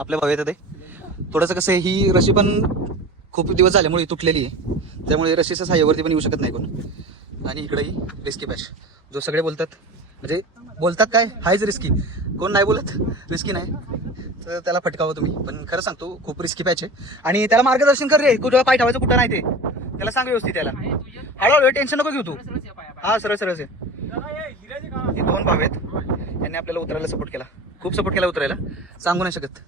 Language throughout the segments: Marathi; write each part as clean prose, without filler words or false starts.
आपल्या भाऊ येतात ते. थोडंसं कसं आहे, ही रशी पण खूप दिवस झाल्यामुळे तुटलेली आहे, त्यामुळे रशीच्या साह्यावरती पण येऊ शकत नाही कोण. आणि इकडेही रिस्की पॅच, जो सगळे बोलतात, म्हणजे बोलतात काय हायच रिस्की, कोण नाही बोलत रिस्की नाही, तर त्याला फटकावं तुम्ही. पण खरं सांगतो खूप रिस्की पॅच आहे. आणि त्याला मार्गदर्शन कर रे, कुठं पाय ठेवायचं कुठं नाही ते त्याला सांग व्यवस्थित. त्याला हळूहळू टेन्शन नको घेऊ तू. हा सरळ सरळ आहे. हे दोन भाव आहेत, यांनी आपल्याला उतरायला सपोर्ट केला, खूप सपोर्ट केला उतरायला, सांगू नाही शकत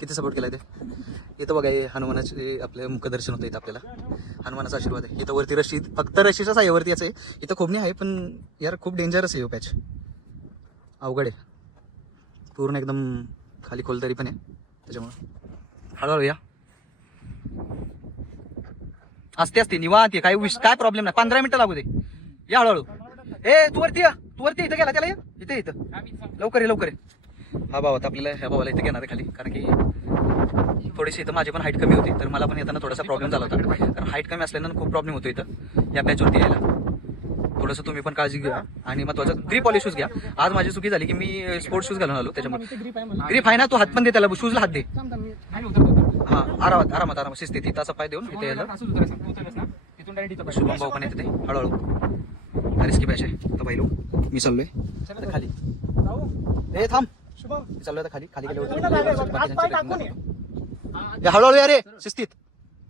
किती सपोर्ट केला ते. इथं बघा हे हनुमानाचे आपले मुखदर्शन होतं इथं, आपल्याला हनुमानाचा आशीर्वाद आहे. इथं वरती रशी, फक्त रशीच्या साह्यावरती याचं आहे. इथं खोबणी आहे पण यार खूप डेंजरस आहे पॅच, अवघड आहे पूर्ण एकदम खाली खोल तरी पण आहे, त्याच्यामुळं हळूहळू या. असते निवांत काय काय प्रॉब्लेम नाही, 15 मिनिटं लागू दे, या हळूहळू. ए तू वरती या, तू वरती इथं गेला त्याला, इथं लवकर ये लवकर ये. हा भाव आता आपल्याला ह्या भावाला इथं घेणार आहे खाली, कारण की थोडीशी इथं माझी पण हाईट कमी होती, तर मला पण येताना थोडासा प्रॉब्लेम झाला होता. कारण हाईट कमी असल्यानं खूप प्रॉब्लेम होतो इथं या पॅचवरती यायला. थोडंसं तुम्ही पण काळजी घ्या, आणि महत्वाचं ग्रीप वाले शूज घ्या. आज माझी चुकी झाली की मी स्पोर्ट्स शूज घालून आलो, त्याच्यामुळे ग्रीप आहे ना, तू हात पण दे त्याला, शूजला हात दे. हा आरामात आरामात आरामात शिस्तीत इथं असा पाय देऊन इथे यायला. शुभम भाऊ पण येते ते हळूहळू, रिस्की पॅच आहे. तर बैलो मी चाललोय खाली, ए थांब, चाललोय आता खाली. खाली गेल्यावर हळूहळू या रे शिस्तीत.